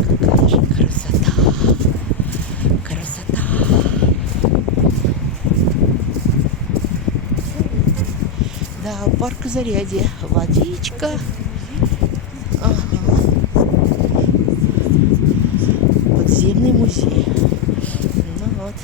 Какая же красота! Красота! Да, парк Зарядье. Водичка. Ага. Подземный музей. Ну вот.